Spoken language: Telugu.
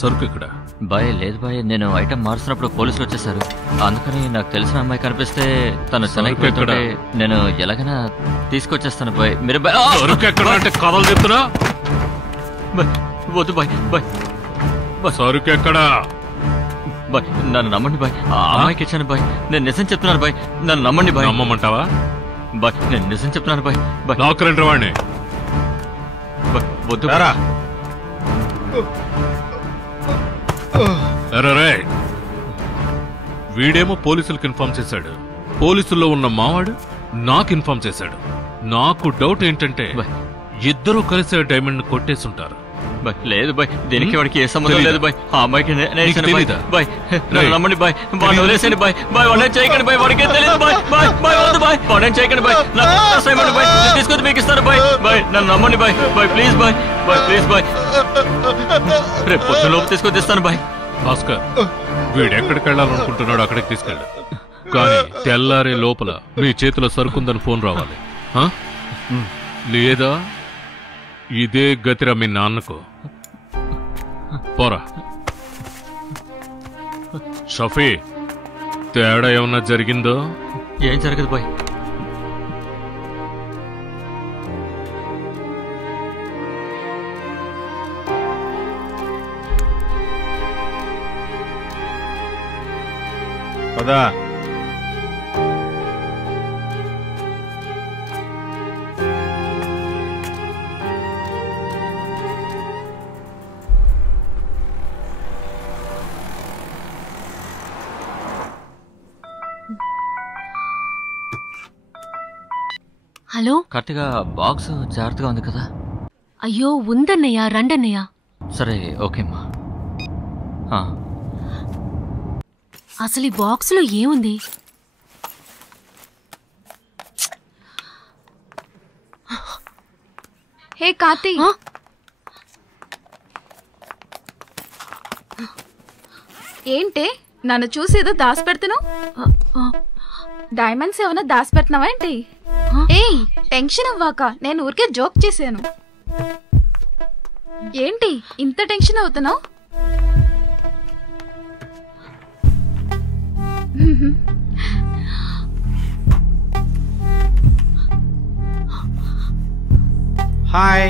సరుకు ఇక్కడ బాయ్ లేదు బాయ్, నేను ఐటమ్ మారుస్తున్నప్పుడు పోలీసులు వచ్చేసారు. అందుకని నాకు తెలిసిన అమ్మాయి కనిపిస్తే తను చెన్నైకి వెళ్తుంటే నేను ఎలాగైనా తీసుకొచ్చేస్తాను బాయ్. మీరు సరుకు ఎక్కడ అంటే కథలు చెప్తున్నా? వద్దు బాయ్. బాయ్ సరుకు ఎక్కడా? బాయ్ నన్ను నమ్మండి బాయ్, ఆ అమ్మాయికి ఇచ్చాను బాయ్. నేను నిజం చెప్తున్నాను బాయ్, నన్ను నమ్మండి బాయ్. నమ్మమంటావా? బాయ్ నేను నిజం చెప్తున్నాను బాయ్. బాయ్ నాకు రండి వాడిని. వద్దు వీడేమో పోలీసులకు ఇన్ఫార్మ్ చేశాడు, పోలీసుల్లో ఉన్న మావాడు నాకు ఇన్ఫార్మ్ చేశాడు. నాకు డౌట్ ఏంటంటే ఇద్దరూ కలిసి డైమండ్ కొట్టేసుంటారు. లేదు బాయ్, దీనికి వాడికి ఏ సంబంధం లేదు బాయ్. ఆ అమ్మాయికి బాయ్ నమ్మండి బాయ్. వాడిని వదిలేసండి బాయ్. బాయ్ వాడే చేయకండి బాయ్, వాడికి తెలియదు బాయ్. బాయ్ బాయ్ వద్దు బాయ్, వాడే చేయకండి బాయ్. బాయ్ తీసుకొచ్చి మీకు ఇస్తారు బాయ్. బాయ్ నన్ను నమ్మండి boy. Boy please boy. Boy please boy, రేపు పొద్దున లోపు తీసుకొచ్చి ఇస్తాను బాయ్. భాస్కర్ వీడు ఎక్కడికి వెళ్ళాలనుకుంటున్నాడు అక్కడికి తీసుకెళ్ళు, కానీ తెల్లారే లోపల మీ చేతిలో సరుకుందని ఫోన్ రావాలి. లేదా ఇదే గతిరా మీ నాన్నకు. పోరా. షఫీ తేడా ఏమన్నా జరిగిందో? ఏం జరగదు బాయ్. పదా హలో కార్తిక, బాక్స్ జాగ్రత్తగా ఉంది కదా? అయ్యో ఉందన్నయ్య, రండన్నయ్య. సరే ఓకే అమ్మా. అసలు ఈ బాక్స్లో ఏముంది? హే కార్తీ, ఏంటే నన్ను చూసి ఏదో దాసి పెడుతున్నావు? డైమండ్స్ ఏమైనా దాసి పెడుతున్నావా ఏంటి? ఏయ్ టెన్షన్ అవ్వాక, నేను ఊరికే జోక్ చేశాను. ఏంటి ఇంత టెన్షన్ అవుతున్నావు? హాయ్